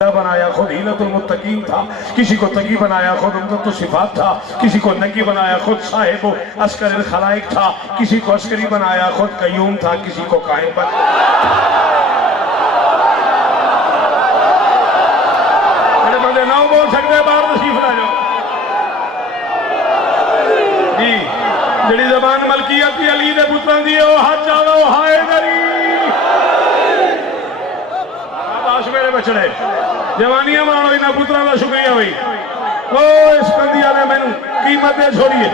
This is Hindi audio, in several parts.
बनाया खुद हीलतुल मुत्तकीन था, किसी को तकी बनाया खुद उम्दतुल सिफात था, किसी को नकी बनाया खुद साहिब अस्करिल खलाइक था, किसी को अस्करी बनाया खुद कयूम था, किसी को कायम बनाया। मेरे बंदे ना बोल सकते, बाहर नसीफ ला जाओ जी। जी जबान मलकियत अली दे पुत्रां दी ओ हाथ चालो हाय दरी आश मेरे बचड़े जवानियां मानो इन्होंने पुत्रों का शुक्रिया भाई। ओ इस कंदिया ने मैनू कीमत दे छोड़िए।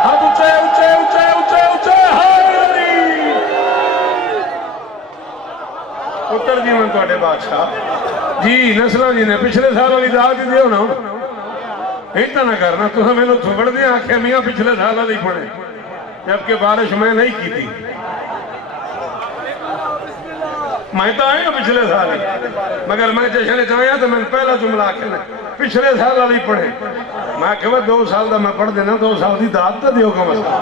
हाथ उच्चे उच्चे उच्चे उच्चे उच्चे पुत्र जीवन थोड़े बादशाह जी नस्ल जी ने पिछले साल वाली दाद दी दियो ना इतना ना करना तुम मैंने थुबड़ दिया आख्या मियाँ पिछले साल वाली पड़े जबकि बारिश मैं नहीं की थी। मैं तो आया पिछले साल मगर मैं जश्न च आया तो मैंने पहला जुमला आख्या पिछले साल वाली पढ़े मैं क्या 2 साल का मैं पढ़ देना 2 साल की दाद तो दियो कम अज कम।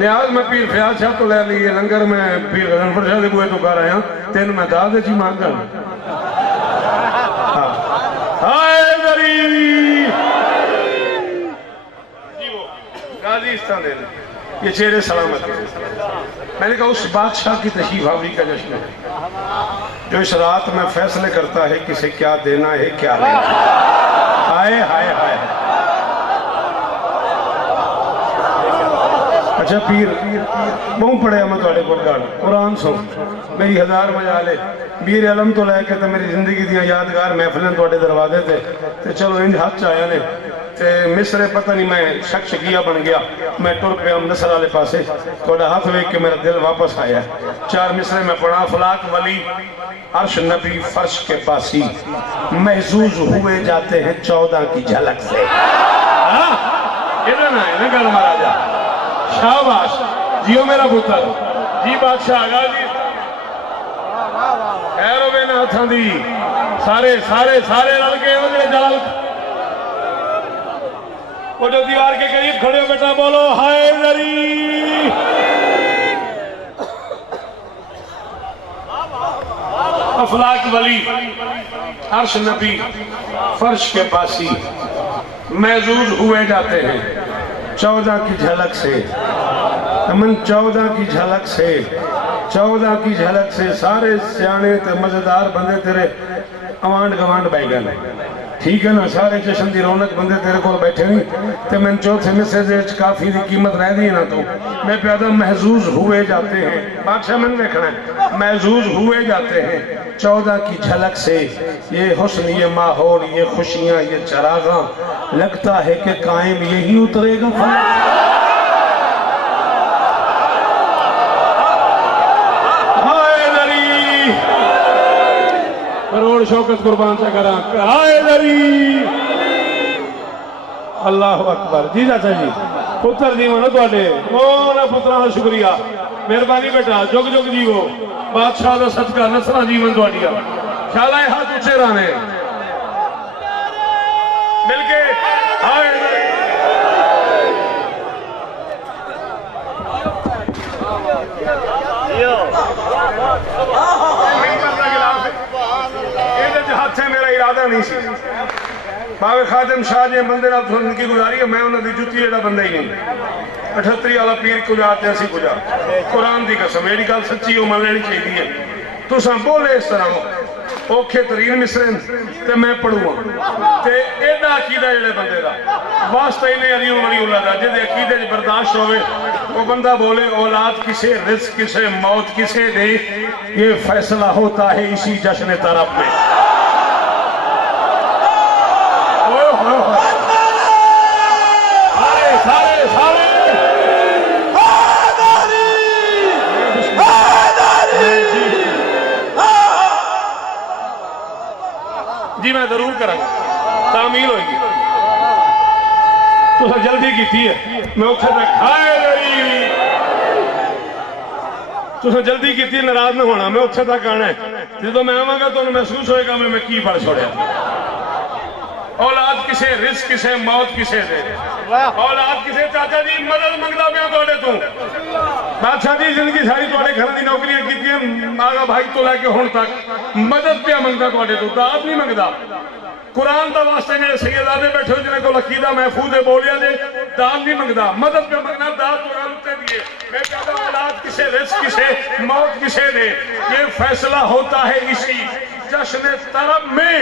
लिहाज मैं पीर फयाज शाह तो लै ली लंगर में पीर गजनफर शाह के बुए तो कर आया तेन मैं दाद ची मांग कर ये चेहरे सलामत। मैंने कहा उस बादशाह की तशरीफ आवरी का जश्न है जो इस रात में फैसले करता है किसे क्या देना है क्या लेना। हाय हाय हाय। अच्छा पीर बहुत पढ़िया मैं थोड़े को कुरान सुन मेरी 1000 मजा ले मीर अलम तो लैके तो मेरी जिंदगी दियाँ यादगार महफिलें थोड़े दरवाजे थे चलो इंज हाथ च आया ने ते मिसरे पता नहीं मैं शख्स किया बन गया मैं टुर पे मिसर वाले पासे थोड़ा हाथ वेख के मेरा दिल वापस आया। 4 मिसरे में पढ़ा फलाक वली अर्श नबी फर्श के पासी महजूज हुए जाते हैं 14 की झलक से। इधर ना नगर महाराजा शाबाश जियो मेरा पुत्र जी बादशाह गाजी खैर होवे ना हथां दी सारे सारे सारे रल के वो जलाल वो जो दीवार के करीब खड़े हो बेटा बोलो हाय दरी। अफलाक वली अर्श नबी फर्श के पासी महजूज हुए जाते हैं 14 की झलक से। अमन 14 की झलक से 14 की झलक से सारे सियाने ते मजेदार बंदे तेरे अवांड गवांड बह गए ठीक है ना सारे जश्न की रौनक बंदे तेरे को बैठे नहीं तो मैं चौथे मिसरे काफी की कीमत रह दी ना तो मैं प्यादा महजूज हुए जाते हैं बादशाह मैंने देखना है महजूज हुए जाते हैं 14 की झलक से। ये हुस्न ये माहौल ये खुशियां ये चरागा लगता है कि कायम यही उतरेगा। करोड़ शौकत कुर्बान से करा अल्लाह अकबर जी चाचा जी पुत्र जीवन थोड़े पुत्रा का शुक्रिया मेहरबानी बेटा जुग जुग जीवो बादशाह का सदका नसला जीवन थोड़िया ख्याल है हाथ उच्चे रहने मिलके हाथ है मेरा इरादा नहीं सी बाबे खादिम शाह जी बंदे जिंदगी गुजारी है मैं उन्होंने जुत्ती एड़ा बंदा ही नहीं 78 वाला पीर गुजार ते असी गुजार कुरान की कसम मेरी गल सच्ची वो मान लेनी चाहिए। तुसा बोले इस तरह औखे तरीन मिसरे ते मैं पढ़ूआ ते एडा अकीदा जेड़े बंदे दा वास्ता इन्हें अली वली उल्ला दा जिहदे अकीदे च बर्दाश्त होवे वो बंदा बोले औलाद किसे रिज़्क़ किसे मौत किसे दे ये फैसला होता है इसी जश्न तरफ में। जी मैं जरूर करांगा तामील होगी तो जल्दी की थी है मैं उठे तक तुम जल्दी की थी नाराज न होना मैं उठे तक आना है जो मैं आवागा तो महसूस होएगा मैं की पढ़ छोड़िया औलाद किसे, रिस्क किसे, मौत किसे दे। औलाद किसे चाचा जी मदद मंगदा पिया तुहाडे तो। बादशाह जी जिंदगी सारी तुहाडे घर दी नौकरियां कीतियां, आगा भाई तो लैके हुण तक मदद पिया मंगदा तुहाडे तो, दाद नहीं मंगदा। कुरान का वास्ते मेरे सैयदादे बैठे हो जिन्हें को अकीदा महफूज है बोलिया जे, दाद नहीं मंगदा, मदद पे मंगना, दाद तो उत्ते दिए। मैं कहता हूं औलाद किसे, रिस्क किसे, मौत किसे दे, ये फैसला होता है इसी जश्न तरब में।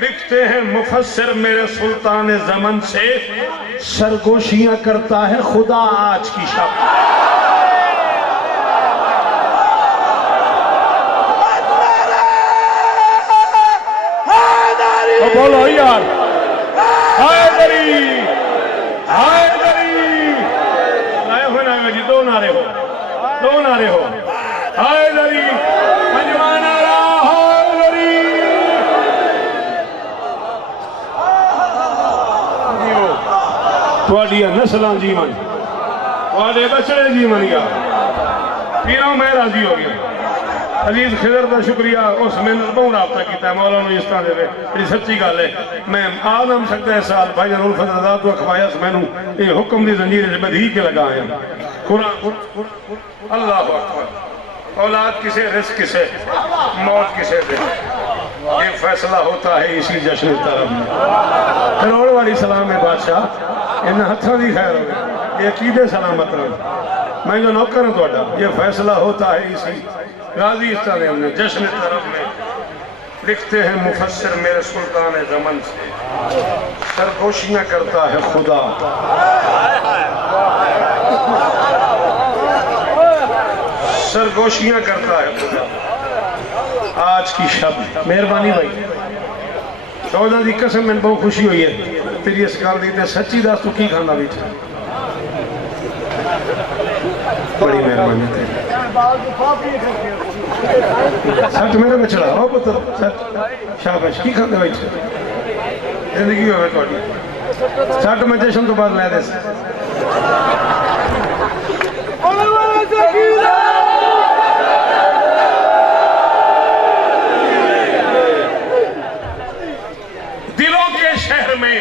लिखते हैं मुफस्सिर मेरे सुल्तान ज़मन से, सरगोशियां करता है खुदा आज की शब। तो बोलो यार, हैदरी हैदरी, आए हो ना जी, दो नारे हो, दो नारे हो, हैदरी पंजवाना थोड़िया नस्ल जीवन, थोड़े बछड़े जीवन गया, पीरों मैं राजी हो गया। अजीज खिदर का शुक्रिया, उस मैंने बहुत रबता किया मौलाना इस तरह दे, ये सच्ची गल है। मैं आ ना सकता इस साल भाई उल्फत रज़ा तो अखवाया मैनू ये हुक्म की जंजीर से बधी के लगाया। अल्लाह अकबर। औलाद किसे, रिस्क किसे, मौत किसे दे, ये फैसला होता है इसी जश्न तरफ में। करोड़ वाली सलाम है बादशाह, इन हथों की खैर हो, ये अकीदे सलामत रहे। मैं जो नौकर हूँ थोड़ा, ये फैसला होता है इसी गाजी इस तरह हमने जश्न तरफ में। लिखते हैं मुफस्सिर मेरे सुल्तान ज़मन से, सरगोशियां करता है खुदा। सरगोशियां करता है खुदा आज की शब। मेहरबानी भाई, 14 की कसम मैंने बहुत खुशी हुई है तेरी इस गल की, सच्ची दस तू की खाना भी, बड़ी मेहरबानी तेरी। सच मेरा बछड़ा हो पुत्र, सच शाबाश, की खाते भाई जिंदगी हो थोड़ी। सट मैं जश्न तो बाद लै दे दिलों के शहर में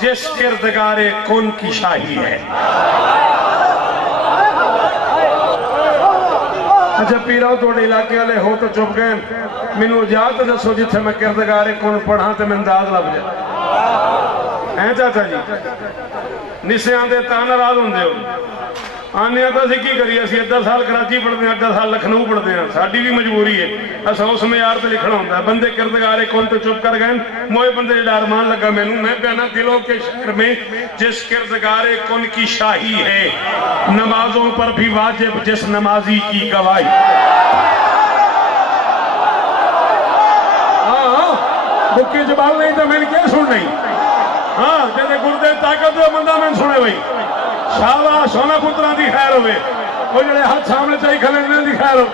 जिस किरदगारे कौन की शाही है। अच्छा पीरा थोड़े इलाके वाले हो तो चुप गए, मैनू इजाजत दसो जिथे मैं किरदगारे कौन पढ़ा तो मैं अंदाज लभ जाए। है चाचा जी निशे आते ता नाराज होंगे हो, आने तो असं की करिए, असं अद्धा साल कराची पढ़ते हैं, अद्धा साल लखनऊ पढ़ते हैं, साड़ी भी मजबूरी है। असा उस म्यार पर लिखना होंगे। बंदे किरदगारे कौन तो चुप कर गए, मोए बंदे जो अरमान लगा मैनू। मैं कहना दिलों के शहर में जिस किरदगारे कौन की शाही है, नमाजों पर भी वाजिब जिस नमाजी की गवाही। हाँ बुक्की जबाल नहीं तो मैंने क्या सुन नहीं। हाँ जैसे गुरदे ताकत हो बंदा मैंने सुने भाई, शाबाश सोना पुत्रा की खैर होवे, वो जो हाथ सामने चाहिए खले की खैर हो।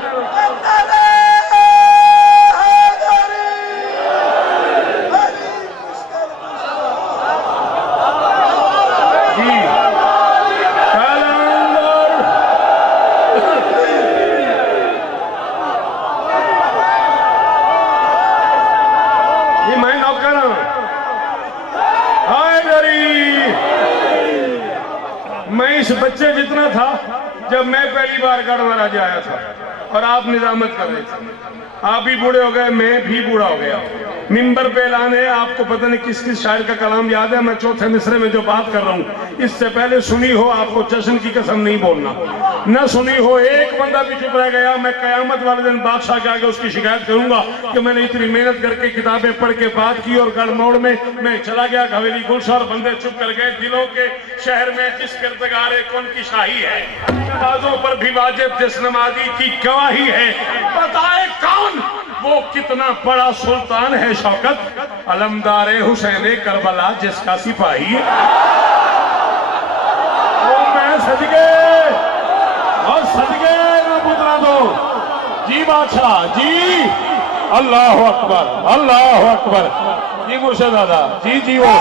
मैं इस बच्चे जितना था जब मैं पहली बार गढ़ महाराज आया था और आप निजामत कर रहे थे। आप भी बूढ़े हो गए, मैं भी बूढ़ा हो गया। मिंबर पे ऐलान है, आपको पता नहीं किस किस शायर का कलाम याद है। मैं चौथे मिसरे में जो बात कर रहा हूँ इससे पहले सुनी हो, आपको जश्न की कसम नहीं बोलना। न सुनी हो, एक बंदा भी चुप रह गया, मैं कयामत वाले दिन बादशाह के आगे उसकी शिकायत करूंगा कि मैंने इतनी मेहनत करके किताबें पढ़ के बात की और गढ़ मोड़ में मैं चला गया हवेली गुलशन और बंदे चुप कर गए। दिलों के शहर में जिस किरदगारे कौन की शाही है, नमाजों पर भी वाजिब जिस नमाजी की गवाही है। बताए कौन वो कितना बड़ा सुल्तान है शौकत, अलमदार हुसैन करबला जिसका सिपाही है। वो मैं सदके और सदके न पुतरा दो जी बादशाह जी। अल्लाह अकबर, अल्लाह अकबर जी। मुर्शद दादा जी जी वो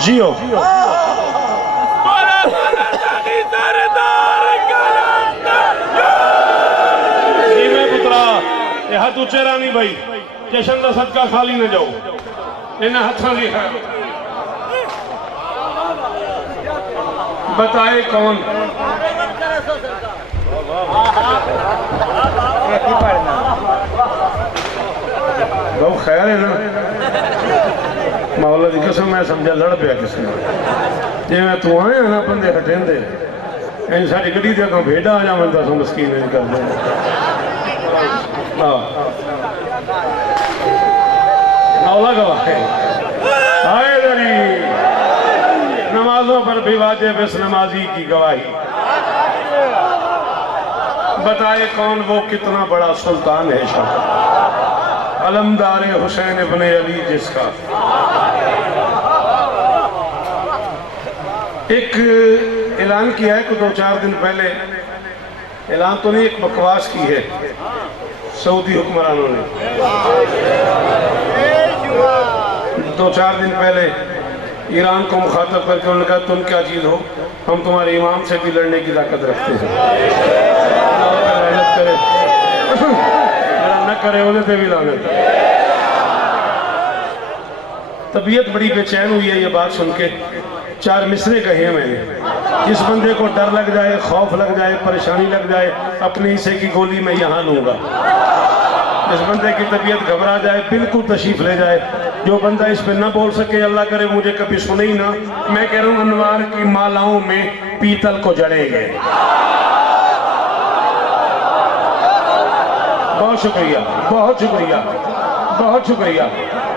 जियो हाथ उच्चे रानी भाई जशन का सदका खाली न जाओ इन्हें हाथों की है बताए कौन बहु खैर है ना मौला की कसम मैं समझा लड़ पिया किसी ने जे मैं तू आया ना बंदे हटेंदे इन सारी गड्डी दे अगों भेड़ा आ जावन तां मस्कीन नहीं करदे मौला गवाह हाय दरी नमाजों पर भी वाजिब इस नमाजी की गवाही बताए कौन वो कितना बड़ा सुल्तान है शाह अलमदार हुसैन इब्ने अली जिसका एक ऐलान किया है कि 2-4 दिन पहले ऐलान तो नहीं एक बकवास की है सऊदी हुक्मरानों ने 2-4 दिन पहले ईरान को मुखातब करके उन्होंने कहा तुम क्या चीज हो हम तुम्हारे इमाम से भी लड़ने की ताकत रखते हैं करे न करे उन्हें भी लानत तबीयत बड़ी बेचैन हुई है ये बात सुन के 4 मिसरे कहे मैंने जिस बंदे को डर लग जाए खौफ लग जाए परेशानी लग जाए अपने हिस्से की गोली मैं यहाँ लूंगा जिस बंदे की तबीयत घबरा जाए बिल्कुल तशरीफ ले जाए जो बंदा इस पे ना बोल सके अल्लाह करे मुझे कभी सुने ही ना मैं कह रहा हूँ अनवार की मालाओं में पीतल को जड़ेंगे बहुत शुक्रिया बहुत शुक्रिया बहुत शुक्रिया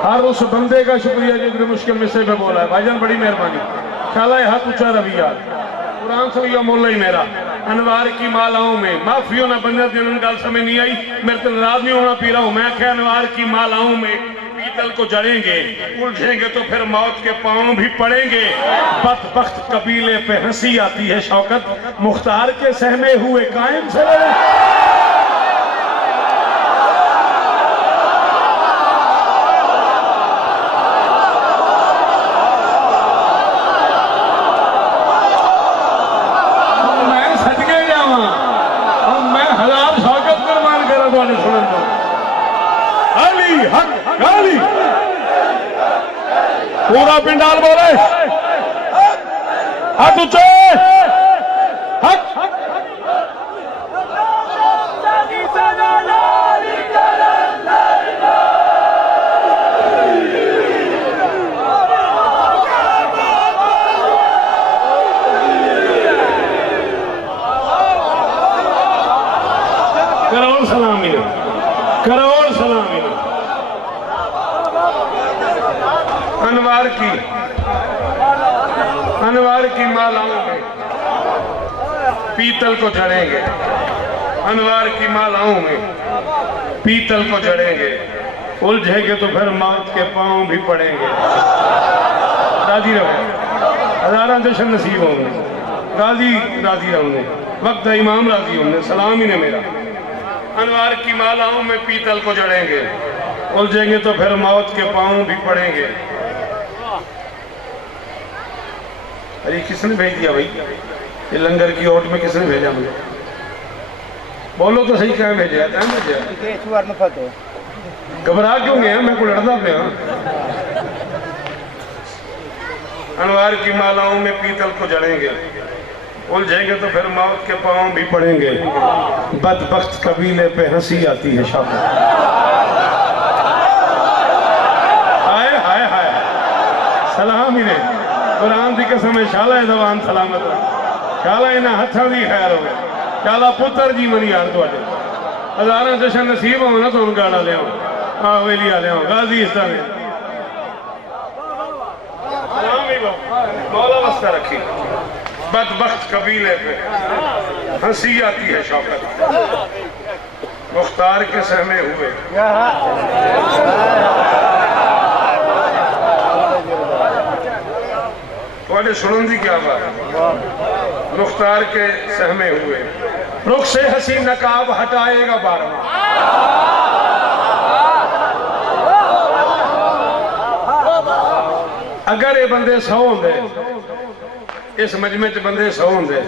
हर उस बंदे का शुक्रिया जिसने मुश्किल मिसरे पे बोला है भाईजान बड़ी मेहरबानी ख्याल है हाथ ऊंचा रवैया कुरान से या मोला ही मेरा अनवार की मालाओं में माफी होना बंदे जिन्होंने गल समझ नहीं आई मेरे तो नाराज नहीं होना पी रहा हूं मैं क्या अनवार की मालाओं में पीतल को जड़ेंगे उलझेंगे तो फिर मौत के पांव भी पड़ेंगे बदबख्त कबीले पे हंसी आती है शौकत मुख्तार के सहमे हुए कायम से पूरा पिंडाल बोले हाथ ऊंचे हक करोड़ सलामी करोड़ सलामी अनवार की मालाओं में पीतल को जड़ेंगे अनवार की मालाओं में पीतल को जड़ेंगे उलझेंगे तो फिर मौत के पांव भी पड़ेंगे राजी रहो हजारा जश्न नसीब होंगे गाजी राजी होंगे वक्त इमाम राजी होंगे सलाम ही ने मेरा अनवार की मालाओं में पीतल को जड़ेंगे उलझेंगे तो फिर मौत के पांव भी पड़ेंगे अरे किसने भेज दिया भाई ये लंगर की ओट में किसने भेजा मुझे बोलो तो सही क्या भेजा घबरा क्यों गया मैं को लड़ता पे अनवार की मालाओं में पीतल को जड़ेंगे उलझेंगे तो फिर मौत के पांव भी पड़ेंगे बदबख्त कबीले पे हंसी आती है शाम हाय हाय हाय सलाम ही ने कुरान की कसम है शाला जवान सलामत शाला इन्हें हथा की खैर हो शाला पुत्र जी मनी यार थोड़े हजारा जश्न नसीब हो ना तो गाड़ा लिया वेलिया लिया गाजी इस तरह मौला वस्ता रखी बदबख्त कबीले पे हंसी आती है शौकत मुख्तार के सहमे हुए थोड़े सुनन की क्या बात मुख्तार के सहमे हुए रुख से हसी नकाब हटाएगा बारवा अगर ये बंदे 100 होंगे इस मजमे च बंदे 100 होंगे,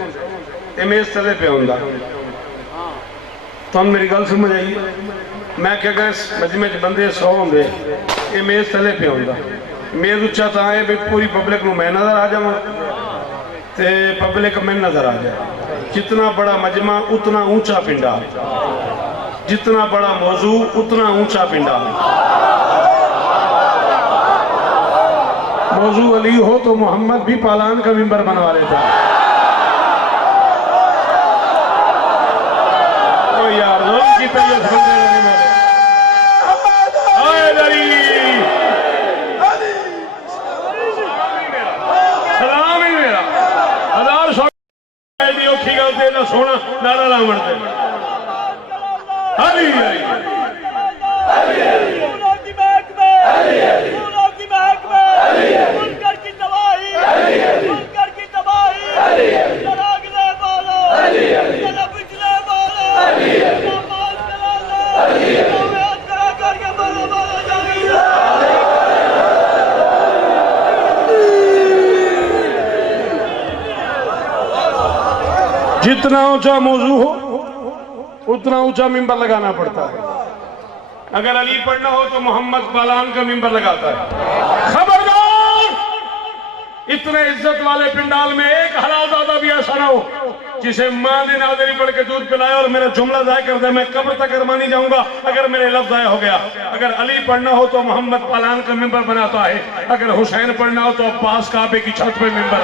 ये मेज तले पे होंदा। तुम मेरी गल समझ आई? मैं क्या इस मजमे च बंदे 100 होंगे, ये मेज तले पे होंदा। मेज उच्चा तो है भी पूरी पब्लिक को मैं नजर आ जावा ते पब्लिक में नजर आ जाए। जितना बड़ा मजमा उतना ऊंचा पिंडा, जितना बड़ा मौजू उतना ऊंचा पिंडा। मौजू अली हो तो मोहम्मद भी पालान का मिंबर बनवा लेता। तो यार लोग की तबीयत बंदे नहीं मारे। सलाम ही मेरा 1000 औखी गल ते ना सोना नारा लावण ते। अली जितना ऊंचा मौजू हो उतना ऊंचा मिंबर लगाना पड़ता है। अगर अली पढ़ना हो तो मोहम्मद पालान का मिंबर लगाता है। खबरदार, इतने इज्जत वाले पिंडाल में एक हलालजादा भी ऐसा ना हो जिसे मां ने नादरी पढ़ के दूध पिलाया और मेरा जुमला जाय कर दे, मैं कब्र तक अरमानी जाऊंगा अगर मेरे लफ्ज जाय हो गया। अगर अली पढ़ना हो तो मोहम्मद पालान का मिंबर बनाता है, अगर हुसैन पढ़ना हो तो अब्बास काबे की छत पे मिंबर।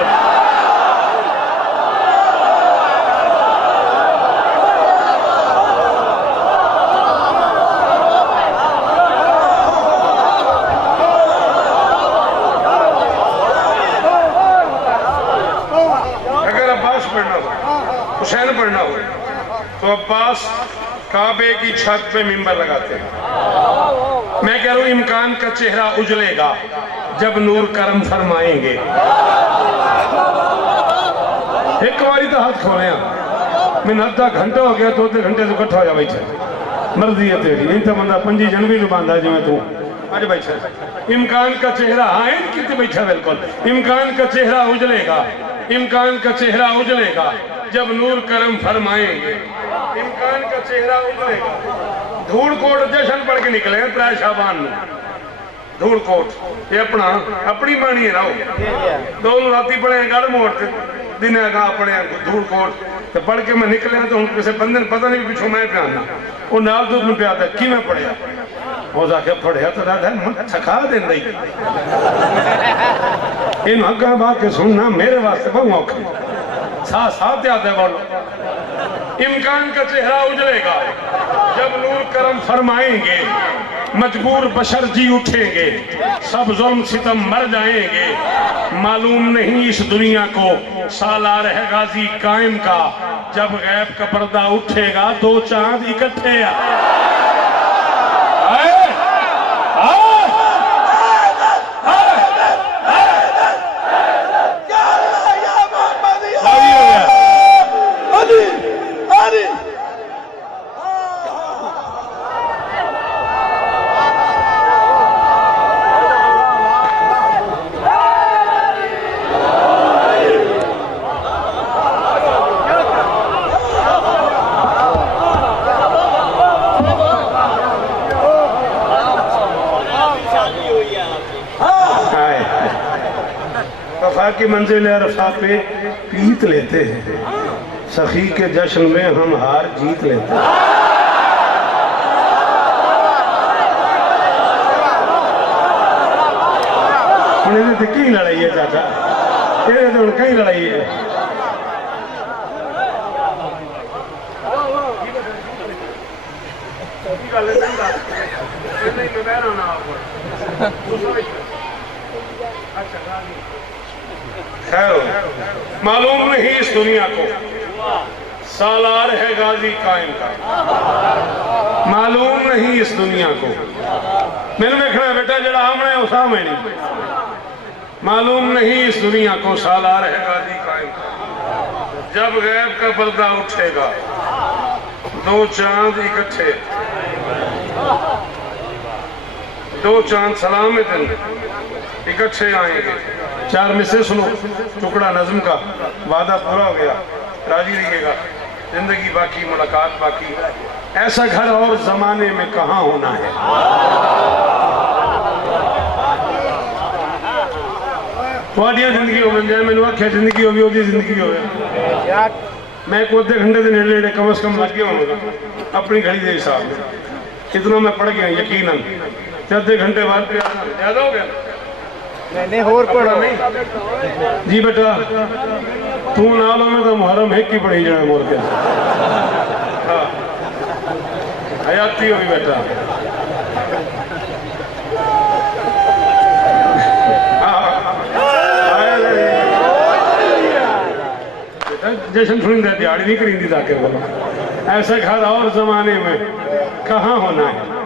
हुसैन पढ़ना हो तो अब्बास काबे की छत पे मिंबर लगाते हैं। मैं कह रहा हूं इमकान का चेहरा उजलेगा जब नूर करम फरमाएंगे। एक बारी तो हाथ खोले, मैंने अद्धा घंटा हो गया, 2-3 घंटे से इकट्ठा हो जा बैठे। मर्जी है तेरी, नहीं तो बंदा 25 जनवरी को बांधा जिम्मे तू अज बैठा। इमकान का चेहरा, हाँ कितने बैठा, बिल्कुल इमकान का चेहरा उजलेगा, इमकान का चेहरा उजलेगा जब नूर करम फरमाएंगे। इमकान का चेहरा उजलेगा। धूड़कोट जश्न पढ़ के निकले 3 शाबान में। धूड़कोट ये अपना अपनी बाणी है रहो। दोनों राती पढ़े गढ़ मोड़ दिन अपने धूड़कोट तो पढ़ के मैं निकले तो हूँ किसी बंदे ने पता नहीं पिछों मैं प्याना वो नाल दूध में प्या कि मैं पढ़िया हो जाके पढ़िया तो मन थका देंदा ही। इन अग्गा बा के सुनना मेरे वास्ते बहुत औखा। साथ याद है बोलो। इमकान का चेहरा उजलेगा जब नूर करम फरमाएंगे, मजबूर बशर जी उठेंगे, सब जुल्म सितम मर जाएंगे। मालूम नहीं इस दुनिया को सालार है गाजी कायम का, जब गैब का पर्दा उठेगा 2 चांद इकट्ठे की मंजिल रफा पे पीत लेते हैं, सखी के जश्न में हम हार जीत लेते हैं। तो की लड़ाई है चाचा, ये तो कई लड़ाई है। खैर मालूम नहीं इस दुनिया को सालार है गाजी कायम का, मालूम नहीं इस दुनिया को। मैंने देखना बेटा जरा आमने उस सामने नहीं, मालूम नहीं इस दुनिया को सालार है गाजी कायम का, जब गैब का पर्दा उठेगा 2 चांद इकट्ठे, 2 चांद सलामत इकट्ठे आएंगे। 4 मिसरे सुनो, टुकड़ा नज्म का, वादा पूरा हो गया, राजी रहिएगा, जिंदगी बाकी, मुलाकात बाकी। ऐसा घर और जमाने में कहाँ होना है। थोड़िया जिंदगी हो जाए, मैंने आख्या जिंदगी होगी, ओदी जिंदगी हो। मैं को अद्धे घंटे के नेड़े नेड़े कम से कम लग गया होगा अपनी घड़ी के हिसाब से। इतना मैं पढ़ गया यकीनन। अद्धे घंटे बाद ज्यादा हो गया नहीं होर पढ़ो नहीं जी बेटा, तू ना लो मैं तो मुहर्रम एक ही पढ़ी जाए मोर के। हाँ हयाती होगी बेटा। जश्न सुनी दिहाड़ी नहीं करी जाके बोलो। ऐसा घर और जमाने में कहाँ होना है।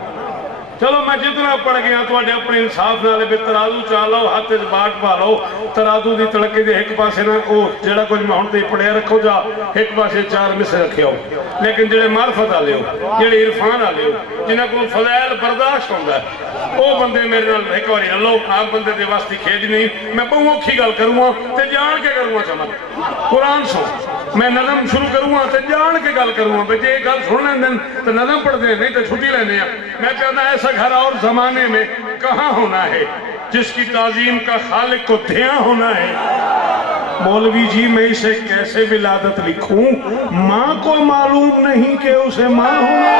चलो मैं जितना पढ़ गया थोड़े अपने इंसाफ नाल भी तराजू चा लो, हाथ च बाट पा लो, तराजू की तड़के दे एक पासे ना वो जेड़ा कुछ मैं हुण ते पढ़िया रखो जा, एक पासे 4 मिसरे रखियो। लेकिन जेड़े मार्फत वाले हो, जेड़े इरफान वाले हो, जिन्हां को फज़ैल बर्दाश्त होंदा है, वो बंदे मेरे नाल एक बार हलो। आप बंदे दे वास्ते खेद नहीं, मैं बहु औखी गल करूँगा ते जान के करूँगा। चमन कुरान सो मैं नज़म शुरू करूँगा तो जान के गल करूँगा। बच्चे गल सुन लें तो नज़म पढ़ते हैं, नहीं तो छुट्टी लेने। मैं कहता ऐसा घर और जमाने में कहाँ होना है जिसकी ताजीम का खालिक को ध्यान होना है। मौलवी जी मैं इसे कैसे विलादत लिखूं, माँ को मालूम नहीं कि उसे माँ होना।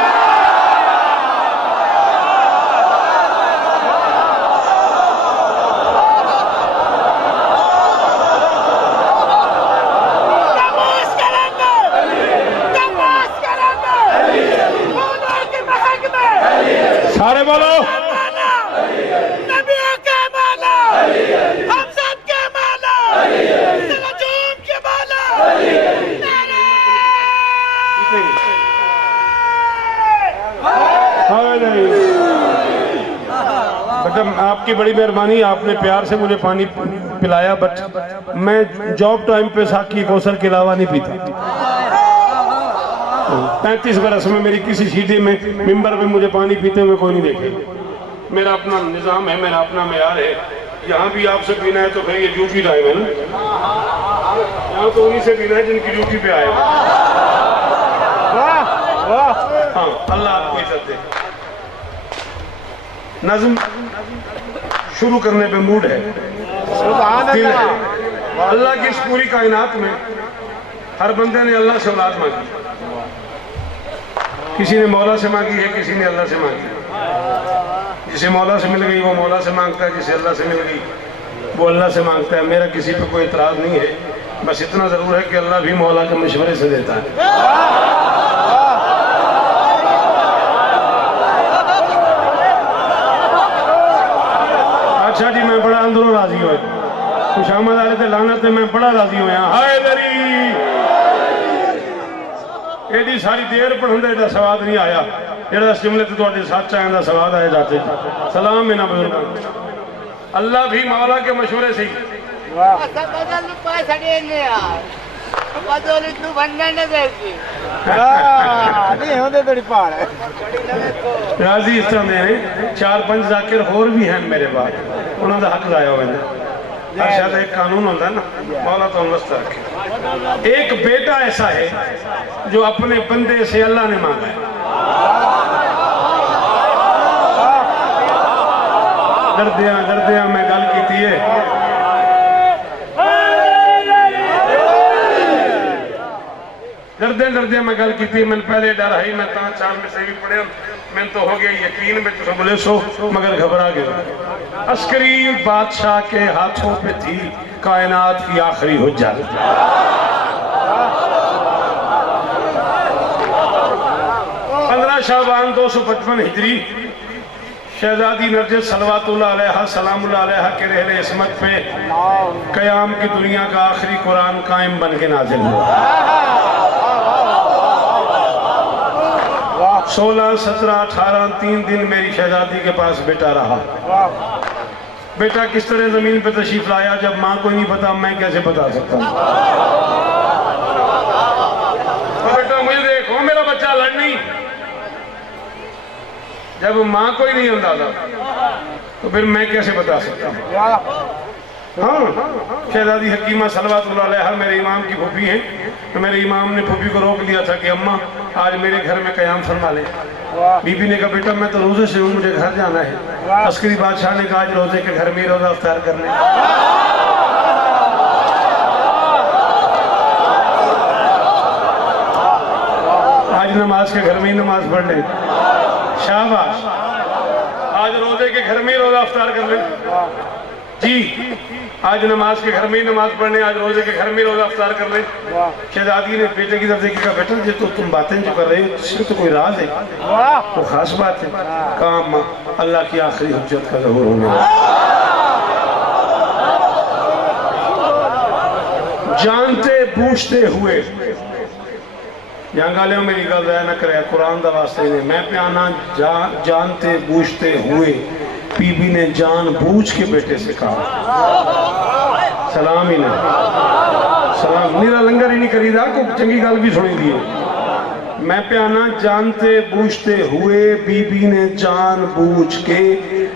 सारे बोलो नबियों के माला, हम सब के माला, नजूम के माला। बेटा आपकी बड़ी मेहरबानी, आपने प्यार से मुझे पानी पिलाया, बट मैं जॉब टाइम पे साकी कौसर के अलावा नहीं पीता। 35 बरस में मेरी किसी सीढ़ी में मिंबर में मुझे पानी पीते हुए कोई नहीं देखे। मेरा अपना निज़ाम है, मेरा अपना मेयार है। यहाँ भी आपसे पीना है तो फिर ये ड्यूटी टाइम है ना, यहाँ तो उन्हीं से पीना है जिनकी ड्यूटी पे आए। हाँ अल्लाह आपको इज्जत दे। नज़्म शुरू करने पे मूड है, दिल है। अल्लाह की इस पूरी कायनात में हर बंदे ने अल्लाह से औलाद मांगी। किसी ने मौला से मांगी है, किसी ने अल्लाह से मांगी। जिसे मौला से मिल गई वो मौला से मांगता है, जिसे अल्लाह से मिल गई वो अल्लाह से मांगता है। मेरा किसी पे कोई इतराज़ नहीं है, बस इतना ज़रूर है कि अल्लाह भी मौला के मशवरे से देता है। अच्छा जी मैं बड़ा अंदरों राजी हुआ, खुशामद वाले ते लाना ते मैं बड़ा राजी हुआ। हाय दरी एडी सारी देर पढ़ने का स्वाद नहीं आया जेड़ा इस जुमले ते तुहाडे सच आने का स्वाद आया। जाते सलाम इन्हां बुजुर्गां। अल्लाह भी मौला के मशवरे से राजी इस तरह ने 4-5 जाकिर होर भी हैं मेरे बाद, उन्होंने हक लाया हुआ है। शायद एक कानून होता है ना, मौला तो मस्त रखे। एक बेटा ऐसा है जो अपने बंदे से अल्लाह ने मांगा है। डरदिया मैं गल की है, डरदे मैं गल की। मैंने पहले डर है, मैं 4 में से भी पढ़े, मैं तो हो गया यकीन में तो बोले सो, मगर घबरा गया। अस्करी बादशाह के हाथों पे थी कायनात की आखिरी हुज्जत। 15 शाबान 255 हिजरी शहजादी नरगिस सलवातुल्लाह अलैहा सलामुल्लाह अलैहा के रहले इस्मत पे कयाम की दुनिया का आखिरी कुरान कायम बन के नाजिल हुआ। 16, 17, 18 3 दिन मेरी शहजादी के पास बेटा रहा। बेटा किस तरह जमीन पे तशरीफ लाया, जब माँ को नहीं पता मैं कैसे बता सकता हूँ। तो बेटा मुझे देखो, मेरा बच्चा लड़नी, जब माँ को ही नहीं अंदाजा तो फिर मैं कैसे बता सकता हूँ। हाँ, शहजादी हकीमा सलवातुल्लाह अलैहा मेरे इमाम की फूफी हैं। तो मेरे इमाम ने फूफी को रोक लिया था कि अम्मा आज मेरे घर में क़याम फरमा ले। बीबी ने कहा बेटा मैं तो रोजे से हूँ, मुझे घर जाना है। अस्करी बादशाह ने कहा आज रोजे के घर में रोजा अफ्तार कर ले। आज नमाज के घर में ही नमाज पढ़ ले। शाबाश, आज रोजे के घर में ही रोजा अफ्तार कर ले जी। आज नमाज के घर में ही नमाज पढ़ने, आज रोजे के घर में ही रोजा अफ्तार कर ले। शहजादी ने बेटे की तरफ देखी, कहा बेटा ये तो तुम बातें जो कर रहे हो इसमें तो कोई राज है, वो खास बात है। कहा अम्मा अल्लाह की आखिरी हुज्जत का ज़हूर होने वाला। जानते बूझते हुए यहाँ गाले मेरी गल रहा न करे, कुरान का वास्ते ने मैं प्याना जानते बूझते हुए बीबी ने जान बूझ के बेटे से कहा सलाम ही नहीं, सलाम मेरा लंगर ही नहीं करीदा को चंगी गल भी सुनी दी। मैं प्याना जानते बूझते हुए बीबी ने जान बूझ के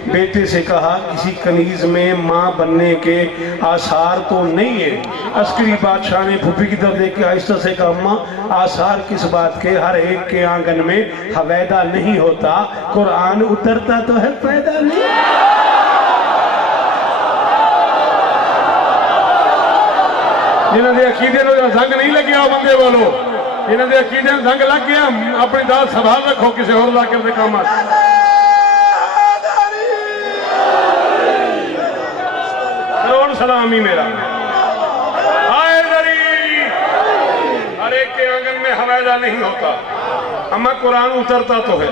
बेटे से कहा किसी कनीज में माँ बनने के आसार तो नहीं है। अस्करी बादशाह ने फूफी की तरफ देख के आहिस्ता से कहा अम्मा आसार किस बात के, हर एक के आंगन में हवैदा नहीं होता, कुरान उतरता तो है पैदा नहीं। जिन्हों के अकीदे जंग नहीं लगे आओ बंदे बोलो, इन्होंने अकीदे जंग लग गया, अपनी दाल संभाल रखो किसी और लाके दे काम। करोड़ सलाम ही मेरा। हर एक के आंगन में हवाला नहीं होता, अम्मा कुरान उतरता तो है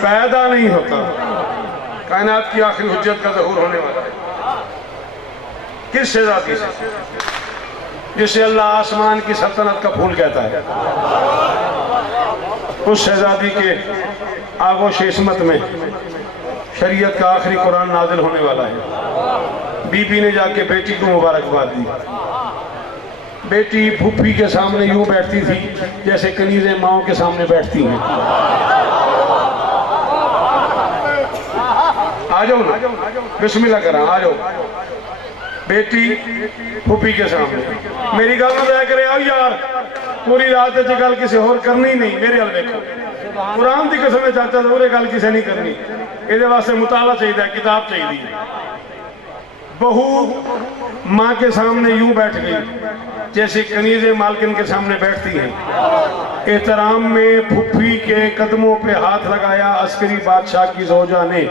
पैदा नहीं होता। कायनात की आखिरी हुज्जत का ज़हूर होने वाला है। किस शहजादी से? जिसे अल्लाह आसमान की सल्तनत का फूल कहता है। उस शहजादी के आगोश इस्मत में शरीयत का आखिरी कुरान नाजिल होने वाला है। बीबी ने जाके बेटी को मुबारकबाद दी। बेटी फूफी के सामने यूं बैठती थी जैसे कनीज़ें माओ के सामने बैठती हैं। आ जाओ ना, बिस्मिल्लाह करा, आ जाओ। बेटी फूफी के सामने मेरी गल ना दया करे आओ यार, पूरी रात गल किसी होर करनी नहीं, मेरे हाल देखो कुरान की कसम चाचा जरूर गल किसी नहीं करनी, ये वास्ते मुताला चाहिए, किताब चाहिए। बहू माँ के सामने यूं बैठ गई जैसे कनीज़े मालकिन के सामने बैठती हैं। एहतराम में फूफी के कदमों पे हाथ लगाया अस्करी बादशाह की जोजा ने।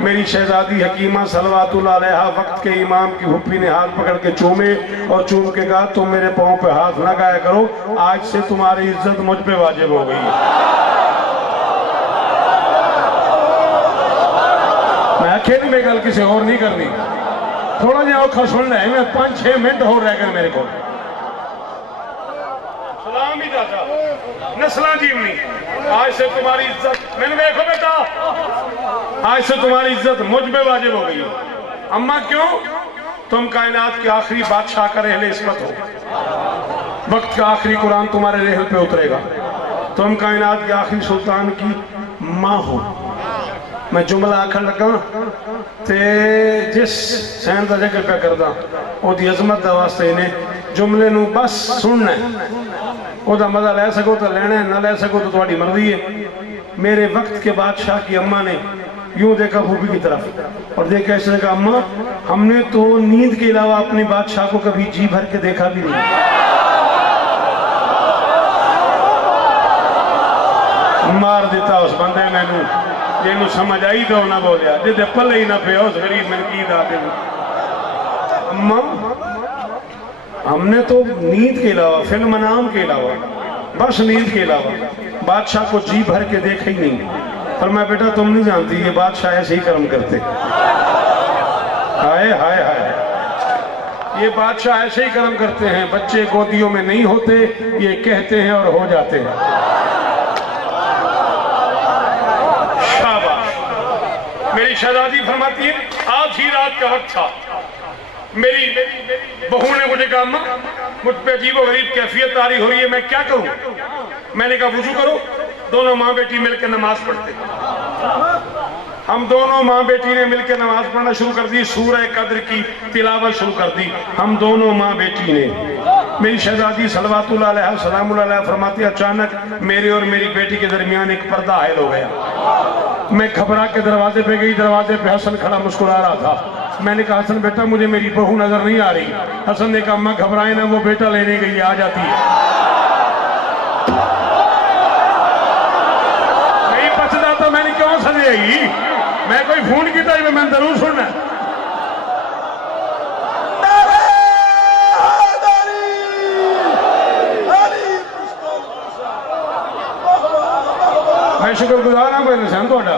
मेरी शहजादी हकीमा सलवातुल्लाह अलैहा वक्त के इमाम की फूफी ने हाथ पकड़ के चूमे और चूम के कहा तुम मेरे पाँव पे हाथ लगाया करो, आज से तुम्हारी इज्जत मुझ पे वाजिब हो गई है। मैं आखे नहीं, मैं गल किसी और नहीं करनी, थोड़ा जहा औखा सुनना है, मैं 5-6 मिनट हो रह गए मेरे को। सलाम ही चाचा, नस्ला जीवनी, आज से तुम्हारी इज्जत, मैंने देखो बेटा, आज से तुम्हारी इज्जत मुझ पे वाजिब हो गई। अम्मा क्यों? तुम कायनात के आखिरी बादशाह का रहले इस्मत हो, वक्त का आखिरी कुरान तुम्हारे रहल पे उतरेगा, तुम कायनात के आखिरी सुल्तान की माँ हो। मैं जुमला आखन लगा ते जिस सैन का जिक्र पे करदा ओदी अजमत का वास्ते ने जुमले नू बस सुनना है, ओदा मजा ले सको तो लेना है, ना ले सको तो तुम्हारी मर्जी है। मेरे वक्त के बादशाह की अम्मा ने यूं देखा फूफी की तरफ और देखा ऐसे कहा अम्मा हमने तो नींद के अलावा अपने बादशाह को कभी जी भर के देखा भी नहीं। मार देता उस बंदे मैनू जिन्हों समझ आई तो ना बोलिया, जिदे पले ही ना पे उस गरीब मैंने की दा दे। अम्मा हमने तो नींद के अलावा, फिल्म नाम के अलावा, बस नींद के अलावा बादशाह को जी भर के देखा ही नहीं। पर मैं बेटा तुम नहीं जानती ये बादशाह ऐसे ही कर्म करते। हाय हाय हाय, ये बादशाह ऐसे ही कर्म करते हैं, बच्चे गोदियों में नहीं होते, ये कहते हैं और हो जाते हैं। मेरी शहजादी फरमाती है आज ही रात का वक्त था, मेरी बहू ने मुझे कहा अम्मा मुझ पे अजीब गरीब कैफियत तारी हो रही है, मैं क्या करूं? मैंने कहा वुजू करो, दोनों माँ बेटी मिलकर नमाज पढ़ते। हम दोनों माँ बेटी ने मिलकर नमाज पढ़ना शुरू कर दी, सूरह कद्र की तिलावत शुरू कर दी। हम दोनों माँ बेटी ने। मेरी शहजादी सलवातुल्लाह अलैहा सलामुल्लाह अलैहा फरमाती, अचानक मेरे और मेरी बेटी के दरमियान एक पर्दा हायल हो गया। मैं घबरा के दरवाजे पे गई, दरवाजे पे हसन खड़ा मुस्कुरा रहा था। मैंने कहा, हसन बेटा मुझे मेरी बहू नजर नहीं आ रही। हसन ने कहा, अम्मा घबराए ना, वो बेटा लेने गई, आ जाती है। नहीं पचता तो मैंने क्यों सजेगी, मैं कोई फोन किया मैं जरूर सुनना। मैं शुक्रगुजार हाँ, कोई निशान थोड़ा।